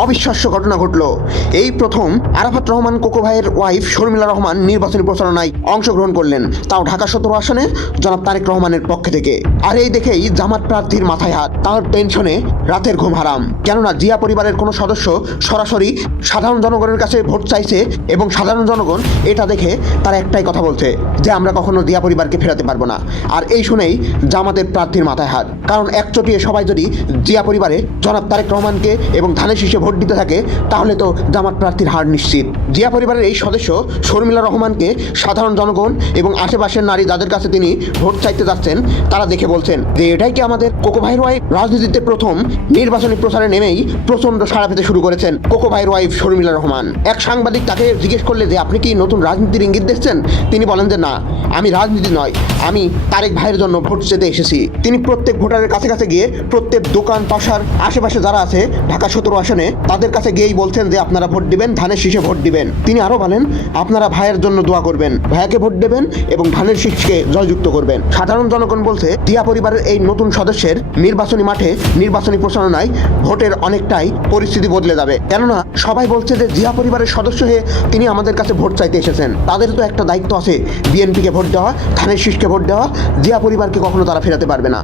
অবিশ্বাস্য ঘটনা ঘটল। এই প্রথম আরাফাত রহমান কোকো ভাইয়ের ওয়াইফ শর্মিলা রহমান নির্বাচনী প্রচারণায় অংশগ্রহণ করলেন, তাও ঢাকা 17 আসনে জনাব তারেক রহমানের পক্ষ থেকে। আর এই দেখেই জামাত প্রার্থীর মাথায় হাত, তার টেনশনে রাতের ঘুম হারাম। কেননা জিয়া পরিবারের কোনো সদস্য সরাসরি সাধারণ জনগণের কাছে ভোট চাইছে এবং সাধারণ জনগণ এটা দেখে তারা একটাই কথা বলছে যে আমরা কখনো জিয়া পরিবারকে ফেরাতে পারবো না। আর এই শুনেই জামাতের প্রার্থীর মাথায় হাত, কারণ একচটিয়ে সবাই যদি জিয়া পরিবারে জনাব তারেক রহমানকে এবং ধানের শীষে ভোট দিতে থাকে তাহলে তো জামাত প্রার্থীর হার নিশ্চিত। জিয়া পরিবারের এই সদস্য শর্মিলা রহমানকে সাধারণ জনগণ এবং আশেপাশের নারী যাদের কাছে তিনি ভোট চাইতে যাচ্ছেন তারা দেখে বলছেন যে এটাই কি আমাদের কোকো ভাইয়ের ওয়াইফ। রাজনীতিতে প্রথম নির্বাচনী প্রচারে নেমেই প্রচণ্ড সাড়া পেতে শুরু করেছেন কোকো ভাইয়ের ওয়াইফ শর্মিলা রহমান। এক সাংবাদিক তাকে জিজ্ঞেস করলে যে আপনি কি নতুন রাজনীতির ইঙ্গিত দেখছেন, তিনি বলেন যে না, আমি রাজনীতি নয়, আমি তারেক ভাইয়ের জন্য ভোট চেতে এসেছি। তিনি প্রত্যেক ভোটারের কাছে কাছে গিয়ে প্রত্যেক দোকান পাশার আশেপাশে যারা আছে ঢাকা 17 আসনে তাদের কাছে গিয়েই বলছেন যে আপনারা ভোট দিবেন, ধানের শীষে ভোট দিবেন। তিনি আরও বলেন আপনারা ভাইয়ের জন্য দোয়া করবেন, ভাইয়াকে ভোট দেবেন এবং ধানের শীষকে জয়যুক্ত করবেন। সাধারণ জনগণ বলছে জিয়া পরিবারের এই নতুন সদস্যের নির্বাচনী মাঠে নির্বাচনী প্রচারণায় ভোটের অনেকটাই পরিস্থিতি বদলে যাবে। কেননা সবাই বলছে যে জিয়া পরিবারের সদস্য হয়ে তিনি আমাদের কাছে ভোট চাইতে এসেছেন, তাদের তো একটা দায়িত্ব আছে বিএনপিকে ভোট দেওয়া, ধানের শীষকে ভোট দেওয়া, জিয়া পরিবারকে কখনো তারা ফেরাতে পারবে না।